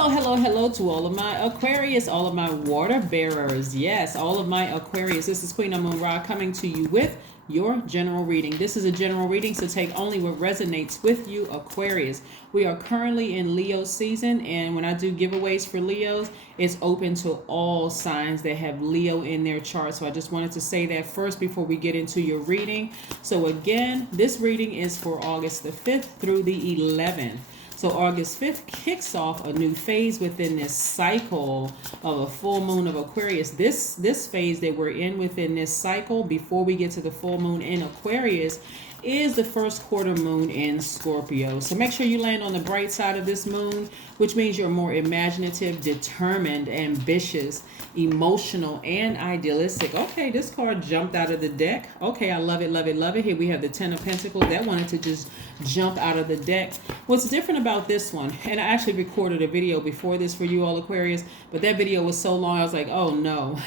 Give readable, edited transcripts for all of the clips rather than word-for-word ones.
Hello to all of my Aquarius, all of my water bearers. Yes, all of my Aquarius. This is Queen Amun Ra coming to you with your general reading. This is a general reading, so take only what resonates with you, Aquarius. We are currently in Leo season, and when I do giveaways for Leos, it's open to all signs that have Leo in their chart. So I just wanted to say that first before we get into your reading. So again, this reading is for August the 5th through the 11th. So August 5th kicks off a new phase within this cycle of a full moon of Aquarius. This phase that we're in within this cycle before we get to the full moon in Aquarius is the first quarter moon in Scorpio. So make sure you land on the bright side of this moon, which means you're more imaginative, determined, ambitious, emotional, and idealistic. Okay, this card jumped out of the deck. Okay, I love it, love it, love it. Here we have the Ten of Pentacles. That wanted to just jump out of the deck. What's different about this one, and I actually recorded a video before this for you all Aquarius, but that video was so long I was like, oh no.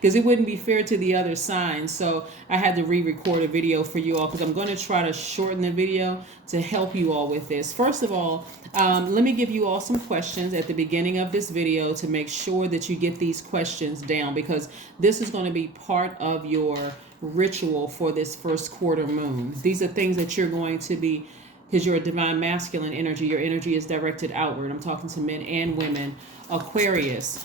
Because it wouldn't be fair to the other signs. So I had to re-record a video for you all because I'm going to try to shorten the video to help you all with this. First of all, let me give you all some questions at the beginning of this video to make sure that you get these questions down, because this is going to be part of your ritual for this first quarter moon. These are things that you're going to be, because you're a divine masculine energy. Your energy is directed outward. I'm talking to men and women. Aquarius.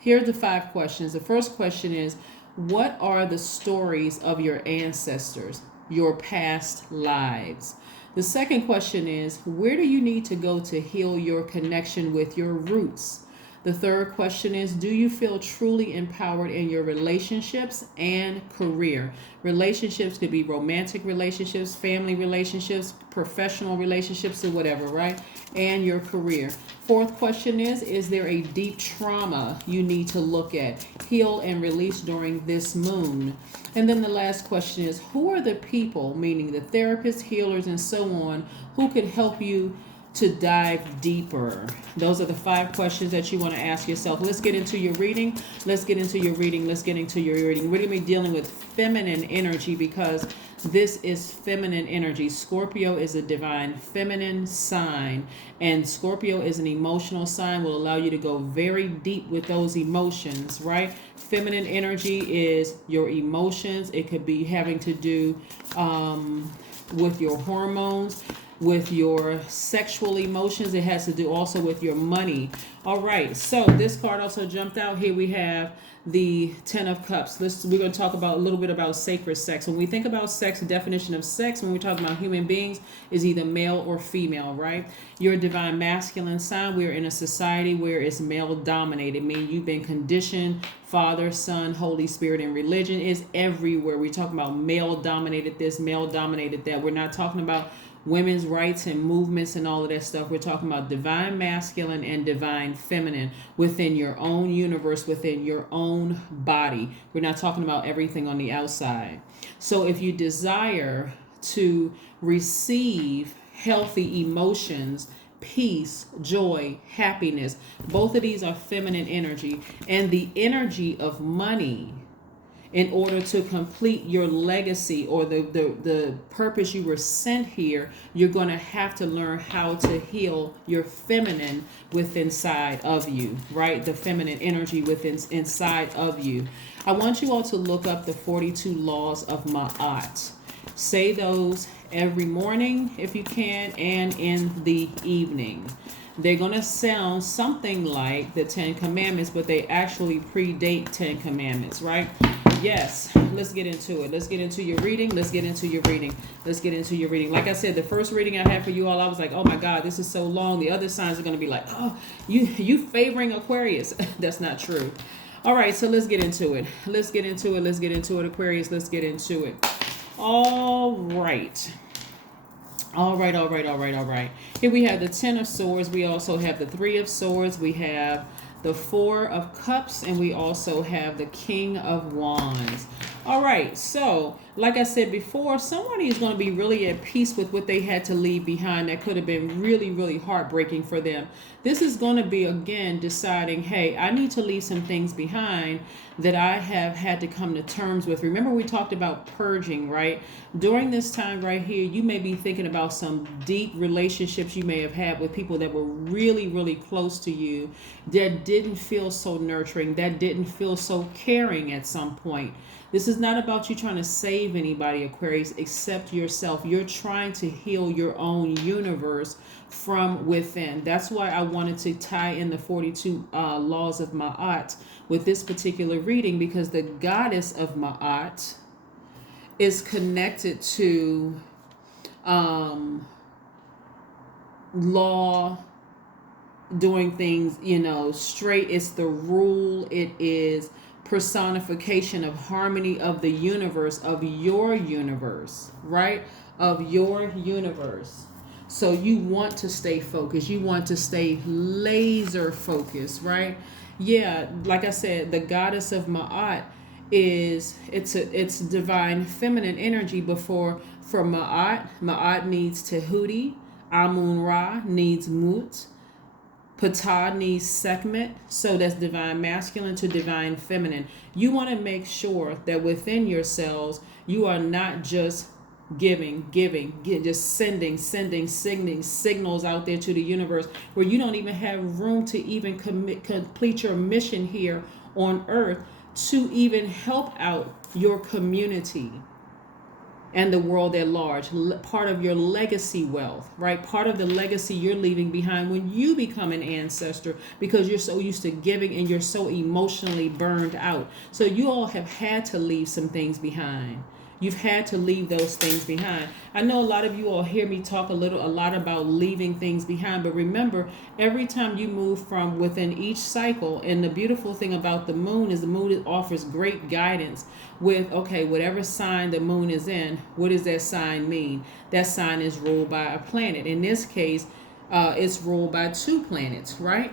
Here are the 5 questions. The first question is, what are the stories of your ancestors, your past lives? The second question is, where do you need to go to heal your connection with your roots? The third question is, do you feel truly empowered in your relationships and career? Relationships could be romantic relationships, family relationships, professional relationships, or whatever, right? And your career. Fourth question is there a deep trauma you need to look at, heal, and release during this moon? And then the last question is, who are the people, meaning the therapists, healers, and so on, who could help you to dive deeper? Those are the 5 questions that you want to ask yourself. Let's get into your reading. Let's get into your reading. Let's get into your reading. We're going to be dealing with feminine energy because this is feminine energy. Scorpio is a divine feminine sign, and Scorpio is an emotional sign, will allow you to go very deep with those emotions, right? Feminine energy is your emotions. It could be having to do with your hormones, with your sexual emotions. It has to do also with your money. All right, so this card also jumped out. Here we have the 10 of Cups. We're going to talk about a little bit about sacred sex. When we think about sex, the definition of sex, when we're talking about human beings, is either male or female, right? You're a divine masculine sign. We're in a society where it's male dominated, meaning you've been conditioned. Father, Son, Holy Spirit, and religion is everywhere. We're talking about male dominated this, male dominated that. We're not talking about women's rights and movements and all of that stuff. We're talking about divine masculine and divine feminine within your own universe, within your own body. We're not talking about everything on the outside. So if you desire to receive healthy emotions, peace, joy, happiness, both of these are feminine energy, and the energy of money, in order to complete your legacy or the purpose you were sent here, you're going to have to learn how to heal your feminine within inside of you, right? The feminine energy within inside of you. I want you all to look up the 42 laws of Ma'at. Say those every morning if you can, and in the evening. They're going to sound something like the 10 Commandments, but they actually predate 10 Commandments, right? Yes, let's get into it. Let's get into your reading. Let's get into your reading. Let's get into your reading. Like I said, the first reading I had for you all, I was like, oh my God, this is so long. The other signs are going to be like, oh, you favoring Aquarius. That's not true. All right, so let's get into it. Let's get into it. Let's get into it, Aquarius. Let's get into it. All right. All right. Here we have the 10 of Swords. We also have the 3 of Swords. We have the Four of Cups, and we also have the King of Wands. All right, so like I said before, somebody is going to be really at peace with what they had to leave behind that could have been really, really heartbreaking for them. This is going to be, again, deciding, hey, I need to leave some things behind that I have had to come to terms with. Remember, we talked about purging, right? During this time right here, you may be thinking about some deep relationships you may have had with people that were really, really close to you, that didn't feel so nurturing, that didn't feel so caring at some point. This is not about you trying to save anybody, Aquarius, except yourself. You're trying to heal your own universe from within. That's why I wanted to tie in the 42 laws of Ma'at with this particular reading, because the goddess of Ma'at is connected to law, doing things, straight. It's the rule. It is personification of harmony of the universe, of your universe, right? Of your universe. So you want to stay focused. You want to stay laser focused, right? Yeah, like I said, the goddess of Ma'at it's divine feminine energy. For Ma'at needs Tehuti, Amun Ra needs Mut, Ptah needs Sekhmet, so that's divine masculine to divine feminine. You want to make sure that within yourselves, you are not just giving, just sending signals out there to the universe, where you don't even have room to even complete your mission here on earth to even help out your community and the world at large. Part of your legacy wealth, right? Part of the legacy you're leaving behind when you become an ancestor, because you're so used to giving and you're so emotionally burned out. So you all have had to leave some things behind. You've had to leave those things behind. I know a lot of you all hear me talk a lot about leaving things behind, but remember, every time you move from within each cycle, and the beautiful thing about the moon is the moon offers great guidance with, okay, whatever sign the moon is in, what does that sign mean? That sign is ruled by a planet. In this case, it's ruled by two planets, right?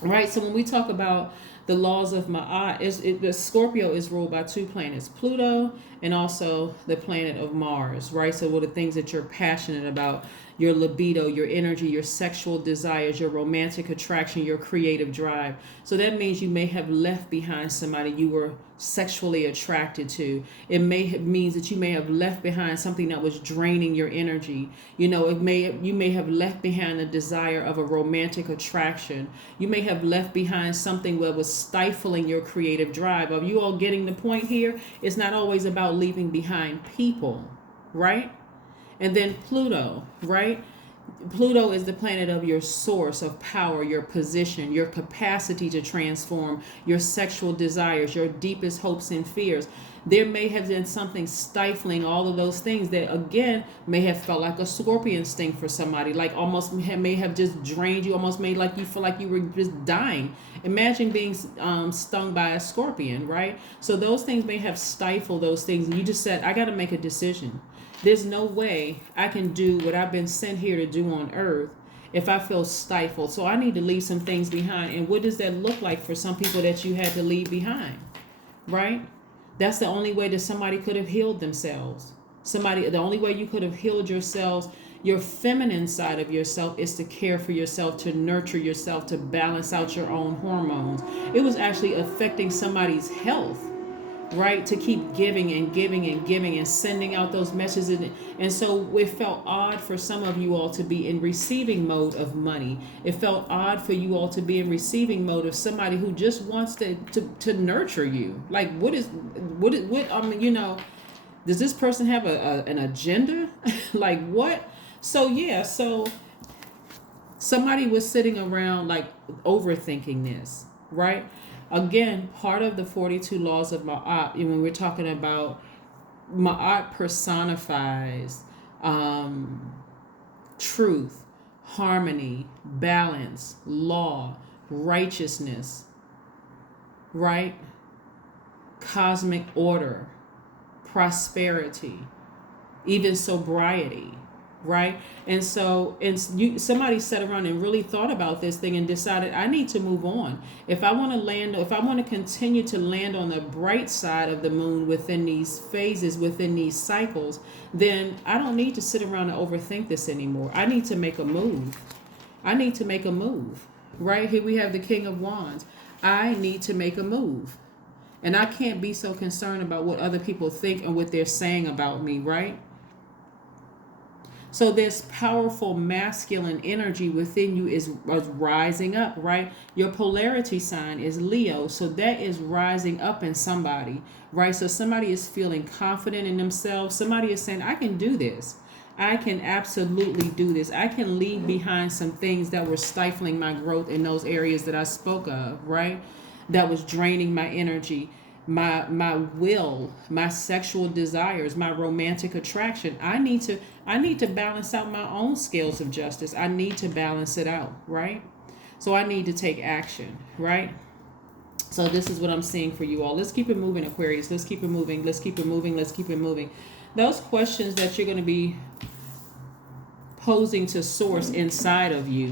Right. So when we talk about the laws of Ma'at, the Scorpio is ruled by two planets, Pluto and also the planet of Mars, right? So what are the things that you're passionate about? Your libido, your energy, your sexual desires, your romantic attraction, your creative drive. So that means you may have left behind somebody you were sexually attracted to. It means that you may have left behind something that was draining your energy. You may have left behind a desire of a romantic attraction. You may have left behind something that was stifling your creative drive. Are you all getting the point here? It's not always about leaving behind people, right? And then Pluto, right? Pluto is the planet of your source of power, your position, your capacity to transform, your sexual desires, your deepest hopes and fears. There may have been something stifling all of those things that, again, may have felt like a scorpion sting for somebody, like almost may have just drained you, almost made like you feel like you were just dying. Imagine being stung by a scorpion, right? So those things may have stifled those things. And you just said, I got to make a decision. There's no way I can do what I've been sent here to do on earth if I feel stifled. So I need to leave some things behind. And what does that look like for some people that you had to leave behind, right? That's the only way that somebody could have healed themselves. The only way you could have healed yourselves, your feminine side of yourself, is to care for yourself, to nurture yourself, to balance out your own hormones. It was actually affecting somebody's health, right? To keep giving and giving and giving and sending out those messages. And so it felt odd for some of you all to be in receiving mode of money. It felt odd for you all to be in receiving mode of somebody who just wants to nurture you. Like, does this person have an agenda? Like, what? So yeah, so somebody was sitting around like overthinking this, right? Again, part of the 42 laws of Ma'at, when we're talking about Ma'at, personifies truth, harmony, balance, law, righteousness, right? Cosmic order, prosperity, even sobriety, right? And so somebody sat around and really thought about this thing and decided, I need to move on. If I want to continue to land on the bright side of the moon within these phases, within these cycles, then I don't need to sit around and overthink this anymore. I need to make a move. I need to make a move. Right here we have the King of Wands. I need to make a move. And I can't be so concerned about what other people think and what they're saying about me, right? So this powerful masculine energy within you is rising up, right? Your polarity sign is Leo. So that is rising up in somebody, right? So somebody is feeling confident in themselves. Somebody is saying, I can do this. I can absolutely do this. I can leave behind some things that were stifling my growth in those areas that I spoke of, right? That was draining my energy, my will, my sexual desires, my romantic attraction. I need to balance out my own scales of justice. I need to balance it out, right? So I need to take action, right? So this is what I'm seeing for you all. Let's keep it moving, Aquarius. Let's keep it moving. Let's keep it moving. Let's keep it moving. Those questions that you're going to be posing to source inside of you,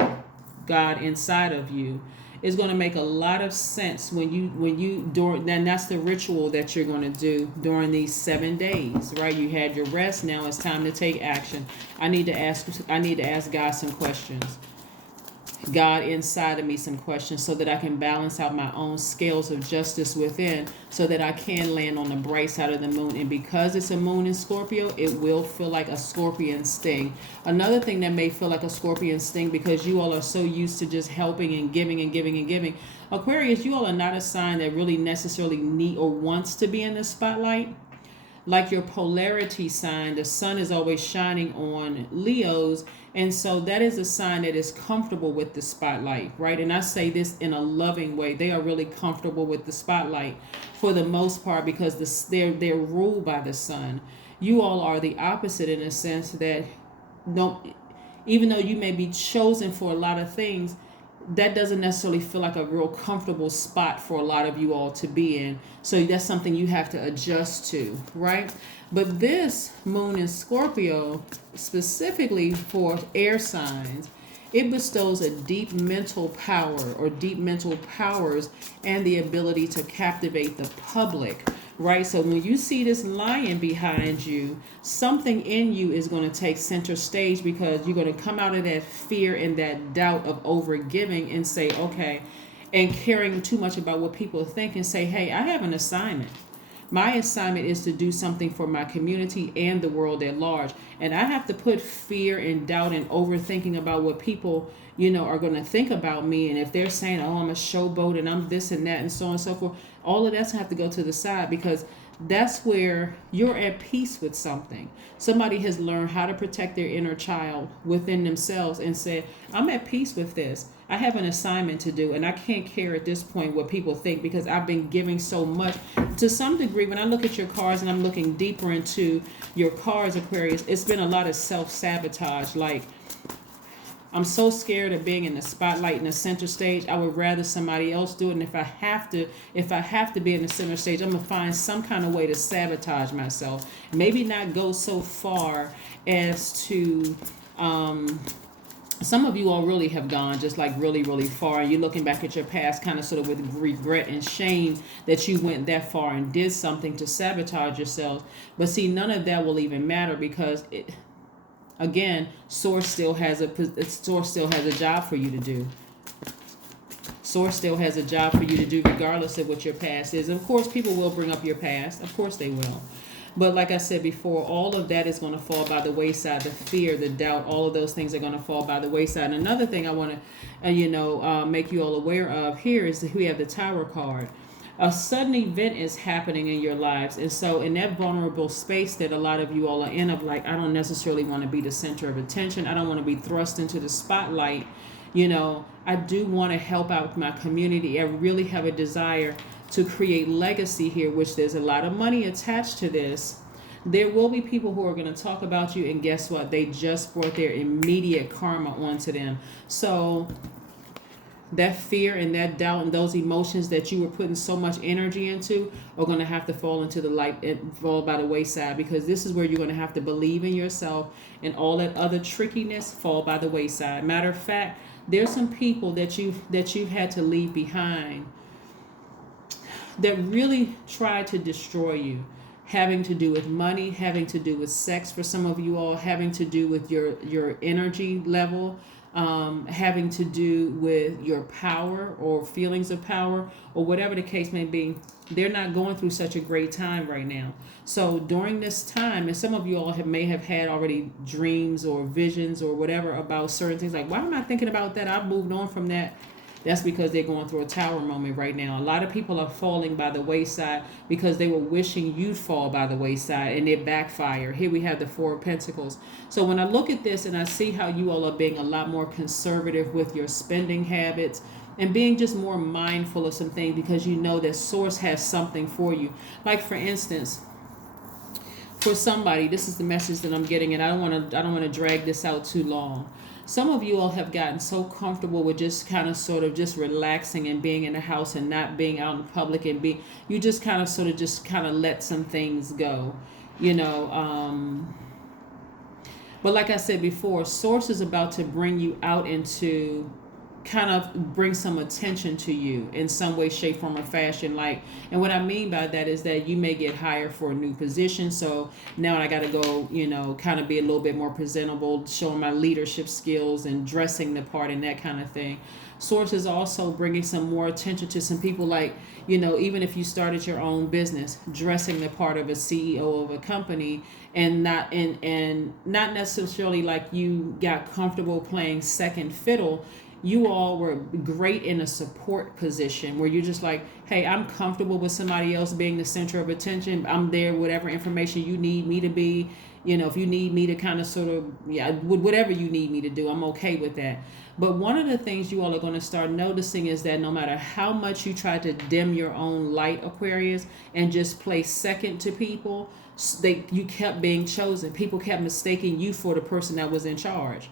God inside of you, is going to make a lot of sense when you then that's the ritual that you're going to do during these 7 days, right? You had your rest. Now it's time to take action. I need to ask God some questions. God inside of me some questions so that I can balance out my own scales of justice within, so that I can land on the bright side of the moon. And because it's a moon in Scorpio, it will feel like a scorpion sting. Another thing that may feel like a scorpion sting, because you all are so used to just helping and giving and giving and giving. Aquarius, you all are not a sign that really necessarily need or wants to be in the spotlight. Like your polarity sign, the sun is always shining on Leos. And so that is a sign that is comfortable with the spotlight, right? And I say this in a loving way. They are really comfortable with the spotlight for the most part, because they're ruled by the sun. You all are the opposite in a sense that even though you may be chosen for a lot of things, that doesn't necessarily feel like a real comfortable spot for a lot of you all to be in. So that's something you have to adjust to, right? But this moon in Scorpio, specifically for air signs, it bestows a deep mental power or deep mental powers and the ability to captivate the public, right? So when you see this lion behind you, something in you is going to take center stage, because you're going to come out of that fear and that doubt of overgiving and say, okay, and caring too much about what people think, and say, hey, I have an assignment. My assignment is to do something for my community and the world at large. And I have to put fear and doubt and overthinking about what people, are going to think about me. And if they're saying, oh, I'm a showboat and I'm this and that and so on and so forth, all of that's going to have to go to the side, because that's where you're at peace with something. Somebody has learned how to protect their inner child within themselves and said, I'm at peace with this. I have an assignment to do, and I can't care at this point what people think, because I've been giving so much. To some degree, when I look at your cards and I'm looking deeper into your cards, Aquarius, it's been a lot of self-sabotage. Like, I'm so scared of being in the spotlight in the center stage. I would rather somebody else do it. And if I have to be in the center stage, I'm gonna find some kind of way to sabotage myself. Maybe not go so far as to some of you all really have gone just like really, really far. You're looking back at your past kind of sort of with regret and shame that you went that far and did something to sabotage yourself. But see, none of that will even matter, because again, Source still has a job for you to do. Source still has a job for you to do, regardless of what your past is. And of course, people will bring up your past. Of course they will. But like I said before, all of that is going to fall by the wayside. The fear, the doubt, all of those things are going to fall by the wayside. And another thing I want to, make you all aware of here is that we have the Tower card. A sudden event is happening in your lives. And so in that vulnerable space that a lot of you all are in, of like, I don't necessarily want to be the center of attention. I don't want to be thrust into the spotlight. I do want to help out my community. I really have a desire to create legacy here, which there's a lot of money attached to this. There will be people who are going to talk about you, and guess what? They just brought their immediate karma onto them. So that fear and that doubt and those emotions that you were putting so much energy into are going to have to fall into the light and fall by the wayside, because this is where you're going to have to believe in yourself, and all that other trickiness fall by the wayside. Matter of fact, there's some people that you've had to leave behind that really tried to destroy you, having to do with money, having to do with sex for some of you all, having to do with your energy level, having to do with your power or feelings of power, or whatever the case may be. They're not going through such a great time right now. So during this time, and some of you all may have had already dreams or visions or whatever about certain things, like, why am I thinking about that? I've moved on from that. That's because they're going through a tower moment right now. A lot of people are falling by the wayside because they were wishing you'd fall by the wayside, and it backfired. Here we have the Four of Pentacles. So when I look at this and I see how you all are being a lot more conservative with your spending habits and being just more mindful of some things, because you know that source has something for you. Like, for instance, for somebody, this is the message that I'm getting, and I don't want to drag this out too long. Some of you all have gotten so comfortable with just kind of sort of just relaxing and being in the house and not being out in public, and you just kind of sort of just kind of let some things go, you know. But like I said before, source is about to bring you out into, kind of bring some attention to you in some way, shape, form, or fashion. Like, and what I mean by that is that you may get hired for a new position. So now I got to go, you know, kind of be a little bit more presentable, showing my leadership skills and dressing the part and that kind of thing. Source is also bringing some more attention to some people, like, you know, even if you started your own business, dressing the part of a CEO of a company, and not necessarily like you got comfortable playing second fiddle. You all were great in a support position where you're just like, hey, I'm comfortable with somebody else being the center of attention. I'm there, whatever information you need me to be. You know, if you need me to kind of sort of, whatever you need me to do, I'm okay with that. But one of the things you all are going to start noticing is that no matter how much you try to dim your own light, Aquarius, and just play second to people, you kept being chosen. People kept mistaking you for the person that was in charge.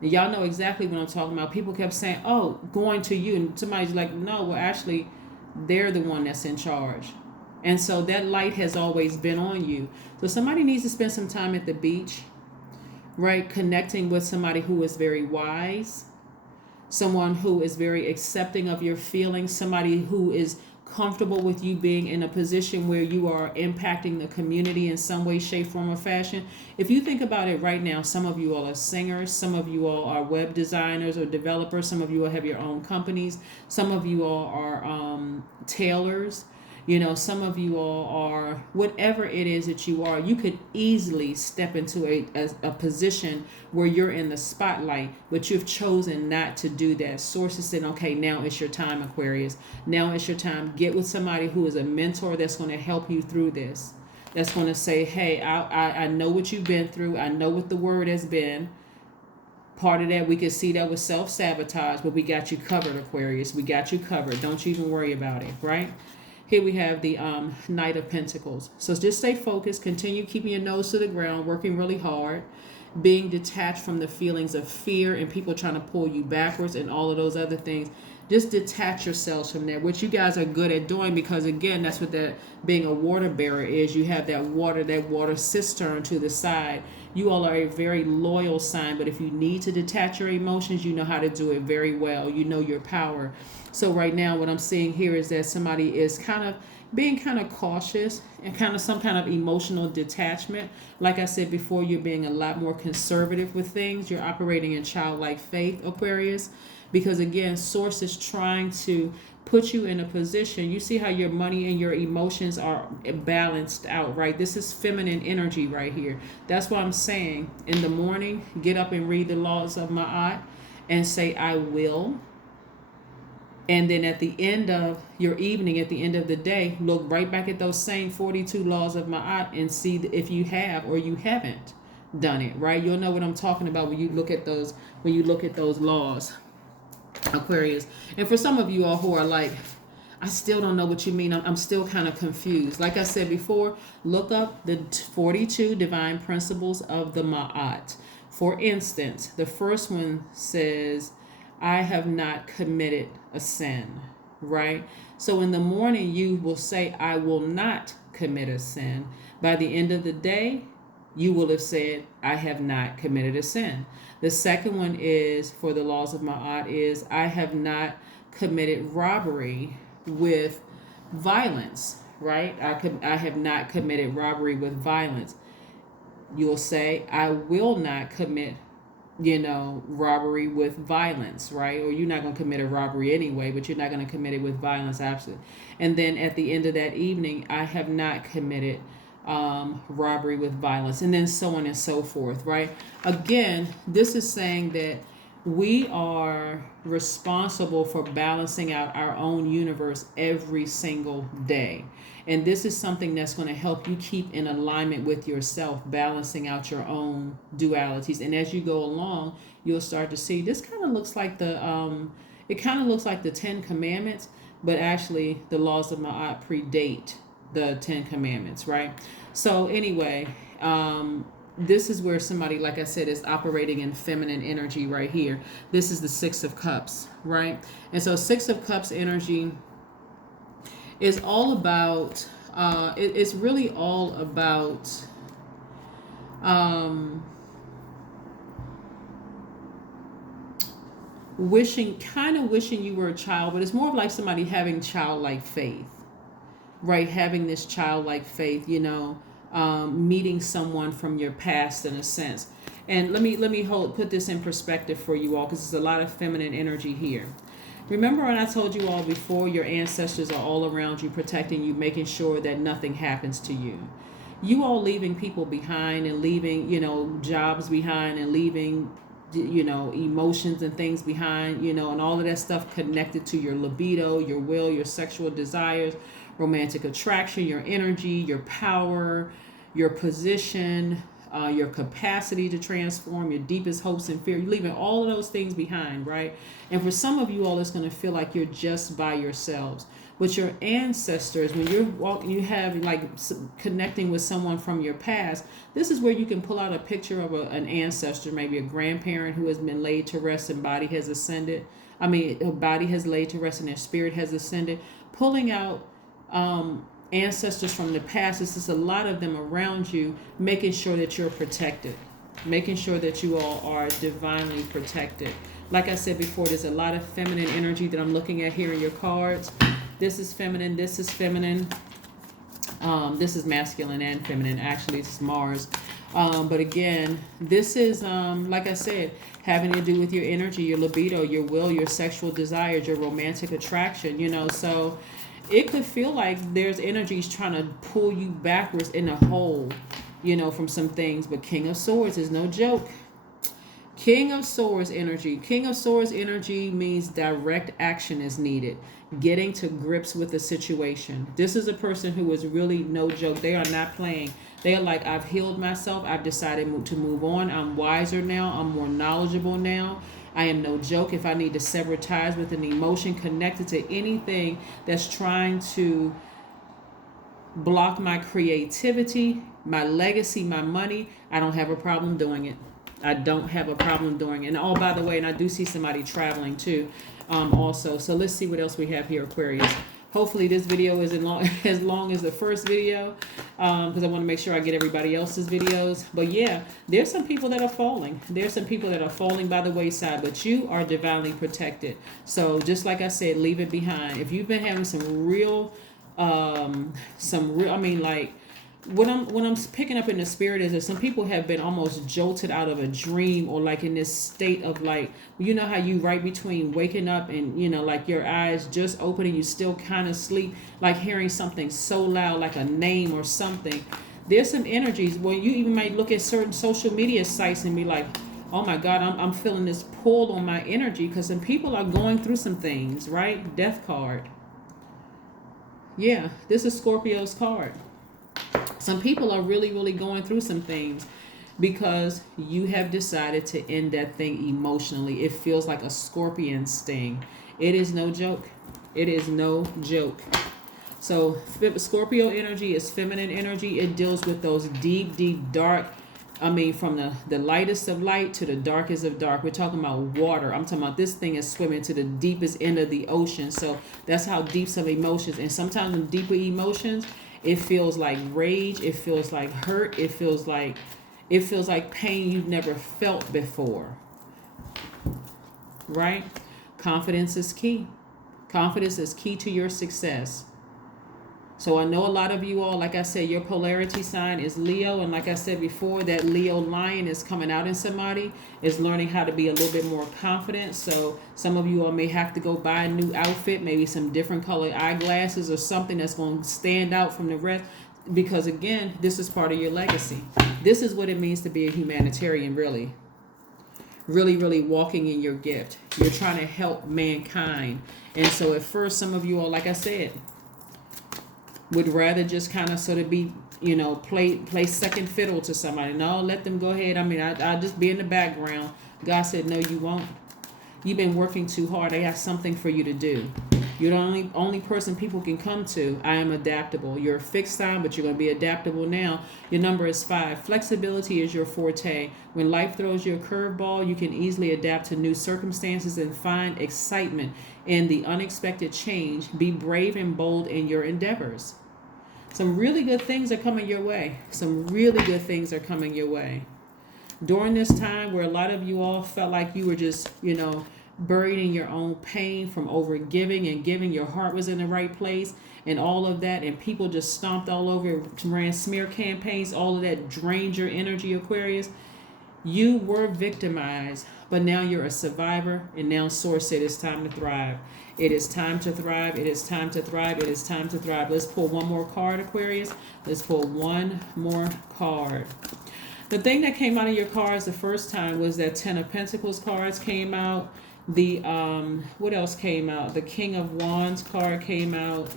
Y'all know exactly what I'm talking about. People kept saying, oh, going to you. And somebody's like, no, well, actually, they're the one that's in charge. And so that light has always been on you. So somebody needs to spend some time at the beach, right? Connecting with somebody who is very wise, someone who is very accepting of your feelings, somebody who is comfortable with you being in a position where you are impacting the community in some way, shape, form, or fashion. If you think about it right now, some of you all are singers, some of you all are web designers or developers, some of you all have your own companies, some of you all are tailors. You know, some of you all are, whatever it is that you are, you could easily step into a position where you're in the spotlight, but you've chosen not to do that. Sources said, okay, now it's your time, Aquarius. Now it's your time. Get with somebody who is a mentor that's going to help you through this. That's going to say, hey, I know what you've been through. I know what the word has been. Part of that, we can see that was self-sabotage, but we got you covered, Aquarius. We got you covered. Don't you even worry about it, right? Here we have the Knight of Pentacles. So just stay focused. Continue keeping your nose to the ground, working really hard, being detached from the feelings of fear and people trying to pull you backwards and all of those other things. Just detach yourselves from that, which you guys are good at doing, because, again, that's what that being a water bearer is. You have that water cistern to the side. You all are a very loyal sign, but if you need to detach your emotions, you know how to do it very well. You know your power. So right now what I'm seeing here is that somebody is kind of being kind of cautious and kind of some kind of emotional detachment. Like I said before, you're being a lot more conservative with things. You're operating in childlike faith, Aquarius, because, again, Source is trying to put you in a position. You see how your money and your emotions are balanced out, right? This is feminine energy right here. That's why I'm saying in the morning, get up and read the laws of Ma'at and say, I will. And then at the end of your evening, at the end of the day, look right back at those same 42 laws of Ma'at and see if you have or you haven't done it, right? You'll know what I'm talking about when you look at those laws, Aquarius. And for some of you all who are like, I still don't know what you mean. I'm still kind of confused. Like I said before, look up the 42 divine principles of the Ma'at. For instance, the first one says, I have not committed a sin, right? So in the morning, you will say, I will not commit a sin. By the end of the day, you will have said, I have not committed a sin. The second one is, for the laws of Ma'at, is I have not committed robbery with violence, right? I have not committed robbery with violence. You'll say, I will not commit, robbery with violence, right? Or you're not going to commit a robbery anyway, but you're not going to commit it with violence, absolutely. And then at the end of that evening, I have not committed robbery with violence, and then so on and so forth, right? Again, this is saying that we are responsible for balancing out our own universe every single day. And this is something that's going to help you keep in alignment with yourself, balancing out your own dualities. And as you go along, you'll start to see this kind of looks like the 10 Commandments, but actually the laws of Ma'at predate the 10 Commandments, right? So anyway, this is where somebody, like I said, is operating in feminine energy right here. This is the Six of Cups, right? And so Six of Cups energy is all about, it's really all about wishing you were a child, but it's more of like somebody having childlike faith, right? Having this childlike faith, meeting someone from your past in a sense. And let me put this in perspective for you all, because there's a lot of feminine energy here. Remember when I told you all before, your ancestors are all around you, protecting you, making sure that nothing happens to you. You all leaving people behind and leaving, jobs behind and leaving, emotions and things behind, and all of that stuff connected to your libido, your will, your sexual desires, romantic attraction, your energy, your power, your position, your capacity to transform, your deepest hopes and fear. You're leaving all of those things behind, right? And for some of you all, it's going to feel like you're just by yourselves. But your ancestors, when you're walking, you have connecting with someone from your past, this is where you can pull out a picture of an ancestor, maybe a grandparent who has been laid to rest and body has ascended. Her body has laid to rest and their spirit has ascended. Pulling out ancestors from the past. This is a lot of them around you, making sure that you're protected, making sure that you all are divinely protected. Like I said before, there's a lot of feminine energy that I'm looking at here in your cards. This is feminine. This is feminine. This is masculine and feminine. Actually, it's Mars. But again, this is, like I said, having to do with your energy, your libido, your will, your sexual desires, your romantic attraction, so it could feel like there's energies trying to pull you backwards in a hole, from some things. But King of Swords is no joke. King of Swords energy. King of Swords energy means direct action is needed. Getting to grips with the situation. This is a person who is really no joke. They are not playing. They are like, I've healed myself. I've decided to move on. I'm wiser now. I'm more knowledgeable now. I am no joke. If I need to sever ties with an emotion connected to anything that's trying to block my creativity, my legacy, my money, I don't have a problem doing it. I don't have a problem doing it. And oh, by the way, and I do see somebody traveling too, also. So let's see what else we have here, Aquarius. Hopefully this video isn't as long as the first video, because I want to make sure I get everybody else's videos. But yeah, there's some people that are falling. There's some people that are falling by the wayside, but you are divinely protected. So just like I said, leave it behind. If you've been having what I'm picking up in the spirit is that some people have been almost jolted out of a dream, or like in this state of like, how you right between waking up and like your eyes just open and you still kind of sleep, like hearing something so loud like a name or something. There's some energies where you even might look at certain social media sites and be like, oh my God, I'm feeling this pull on my energy, because some people are going through some things, right? Death card. Yeah, this is Scorpio's card. Some people are really, really going through some things because you have decided to end that thing emotionally. It feels like a scorpion sting. It is no joke. It is no joke. So Scorpio energy is feminine energy. It deals with those deep, deep, dark from the lightest of light to the darkest of dark. We're talking about water. I'm talking about this thing is swimming to the deepest end of the ocean. So that's how deep some emotions. And sometimes the deeper emotions, it feels like rage. It feels like hurt. It feels like pain you've never felt before. Right? Confidence is key. Confidence is key to your success. So I know a lot of you all, like I said, your polarity sign is Leo. And like I said before, that Leo lion is coming out in somebody, is learning how to be a little bit more confident. So some of you all may have to go buy a new outfit, maybe some different colored eyeglasses or something that's going to stand out from the rest. Because again, this is part of your legacy. This is what it means to be a humanitarian, really. Really, really walking in your gift. You're trying to help mankind. And so at first, some of you all, like I said, would rather just kind of sort of be, play second fiddle to somebody. No, let them go ahead. I mean, I'll just be in the background. God said, no, you won't. You've been working too hard. I have something for you to do. You're the only person people can come to. I am adaptable. You're a fixed sign, but you're going to be adaptable now. Your number is 5. Flexibility is your forte. When life throws you a curveball, you can easily adapt to new circumstances and find excitement in the unexpected change. Be brave and bold in your endeavors. Some really good things are coming your way. Some really good things are coming your way. During this time where a lot of you all felt like you were just, buried in your own pain from over giving and giving, your heart was in the right place and all of that, and people just stomped all over, ran smear campaigns, all of that drained your energy, Aquarius. You were victimized, but now you're a survivor, and now Source said it's time to thrive. It is time to thrive. It is time to thrive. It is time to thrive. Let's pull one more card, Aquarius. Let's pull one more card. The thing that came out of your cards the first time was that 10 of Pentacles cards came out. The what else came out? The King of Wands card came out.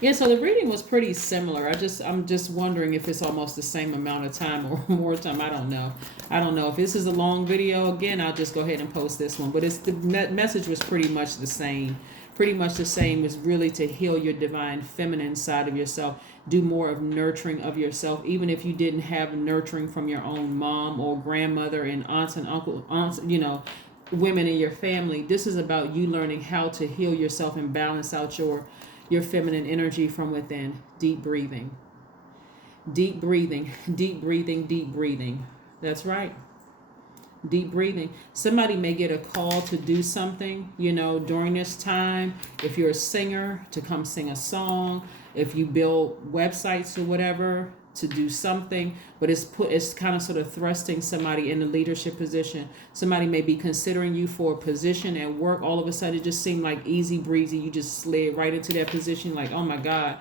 Yeah, so the reading was pretty similar. I'm just wondering if it's almost the same amount of time or more time. I don't know. If this is a long video, again, I'll just go ahead and post this one. But the message was pretty much the same. Pretty much the same, was really to heal your divine feminine side of yourself. Do more of nurturing of yourself, even if you didn't have nurturing from your own mom or grandmother and aunts and uncles, women in your family. This is about you learning how to heal yourself and balance out your feminine energy from within. Deep breathing. Deep breathing. Deep breathing. Deep breathing. That's right. Deep breathing. Somebody may get a call to do something, during this time. If you're a singer, to come sing a song. If you build websites or whatever, to do something, but it's kind of sort of thrusting somebody in a leadership position. Somebody may be considering you for a position at work. All of a sudden, it just seemed like easy breezy. You just slid right into that position, like, oh my God,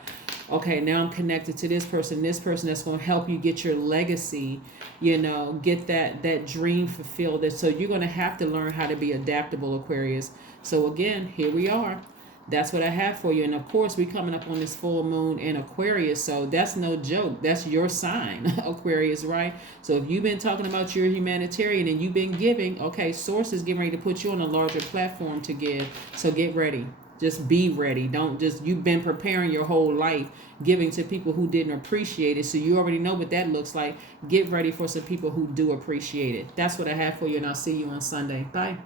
okay, now I'm connected to this person that's going to help you get your legacy, get that dream fulfilled. So you're going to have to learn how to be adaptable, Aquarius. So again, here we are. That's what I have for you. And of course, we're coming up on this full moon in Aquarius. So that's no joke. That's your sign, Aquarius, right? So if you've been talking about you're a humanitarian and you've been giving, okay, Source is getting ready to put you on a larger platform to give. So get ready. Just be ready. You've been preparing your whole life, giving to people who didn't appreciate it. So you already know what that looks like. Get ready for some people who do appreciate it. That's what I have for you. And I'll see you on Sunday. Bye.